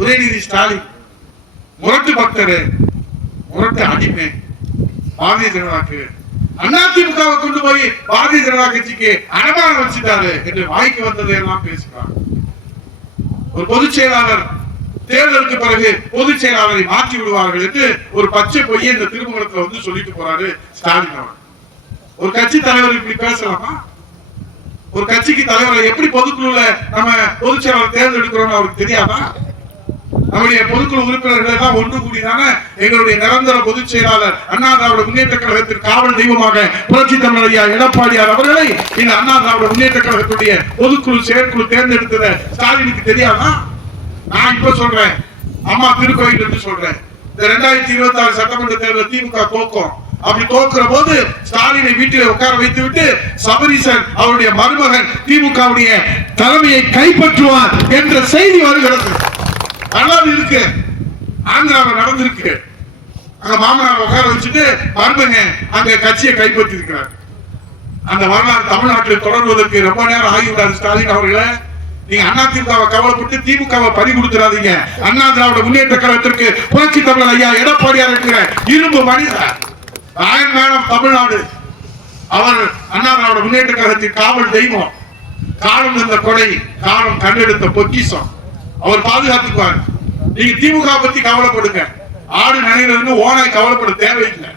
உதயநிதி ஸ்டாலின் முரட்டு பக்தரு, முரட்டு அடிமை, பாரதிய ஜனதாக்கு அதிமுகவை கொண்டு போய் பாரதிய ஜனதா கட்சிக்கு அடமானம் வச்சுட்டாரு என்று வாய்க்கு வந்ததை எல்லாம் பேசுகிறார். ஒரு பொதுச் செயலாளர் தேர்தலுக்கு பிறகு பொதுச் செயலாளரை மாற்றி விடுவார்கள் என்று ஒரு பச்சை பொய்யை இந்த திருமணத்துல வந்து சொல்லிட்டு போறாரு ஸ்டாலின் அவர். ஒரு கட்சி தலைவர் இப்படி பேசலாமா? ஒரு கட்சிக்கு தலைவரை எப்படி பொதுக்குழுல நம்ம பொதுச் செயலாளர் தேர்ந்தெடுக்கிறோம் அவருக்கு தெரியாதா? நம்முடைய பொதுக்குழு உறுப்பினர்கள் எல்லாம் ஒன்று கூடிதானே எங்களுடைய நிரந்தர பொதுச் செயலாளர் அண்ணா திராவிட முன்னேற்ற கழகத்தின் காவல் தெய்வமாக புரட்சி தமிழர் ஐயா எடப்பாடியார் அவர்களை இந்த அண்ணா திராவிட முன்னேற்ற கழகத்துடைய பொதுக்குழு செயற்குழு தேர்ந்தெடுத்தத ஸ்டாலினுக்கு தெரியாதா? நான் இப்ப சொல்றேன், அம்மா திருக்கோயில் என்று சொல்றேன். இந்த 2026 சட்டமன்ற தேர்தல் திமுக தோக்கும். அப்படி தோக்குற போது ஸ்டாலினை வீட்டில் உட்கார வைத்து விட்டு சபரீசன் அவருடைய மருமகன் திமுகவுடைய தலைமையை கைப்பற்றுவார் என்ற செய்தி வருகிறது. வரலாறு இருக்கு, ஆந்திராவில் நடந்திருக்கு. அங்க மாமனார் உட்கார வச்சுட்டு மருமகன் அங்க கட்சியை கைப்பற்றி இருக்கிறார். அந்த வரலாறு தமிழ்நாட்டில் தொடர்வதற்கு ரொம்ப நேரம் ஆகிவிடாது. ஸ்டாலின் அவர்களை நீங்க அதிமுகவை கவலைப்பட்டு திமுகவை பறி கொடுத்துறாதீங்க. அண்ணா திராவிட முன்னேற்ற கழகத்திற்கு புரட்சி தமிழர் ஐயா எடப்பாடியார் இருக்கிற இரும்பு மனிதர் தமிழ்நாடு. அவர் அண்ணா திராவிட முன்னேற்ற கழகத்தின் காவல் தெய்வம். காலம் இந்த கொடை, காலம் கண்டெடுத்த பொக்கிஷம். அவர் பாதுகாத்துக்குவார். நீங்க திமுக பத்தி கவலைப்படுங்க. ஆடு நனைகிறதுன்னு ஓனாய் கவலைப்பட தேவையில்லை.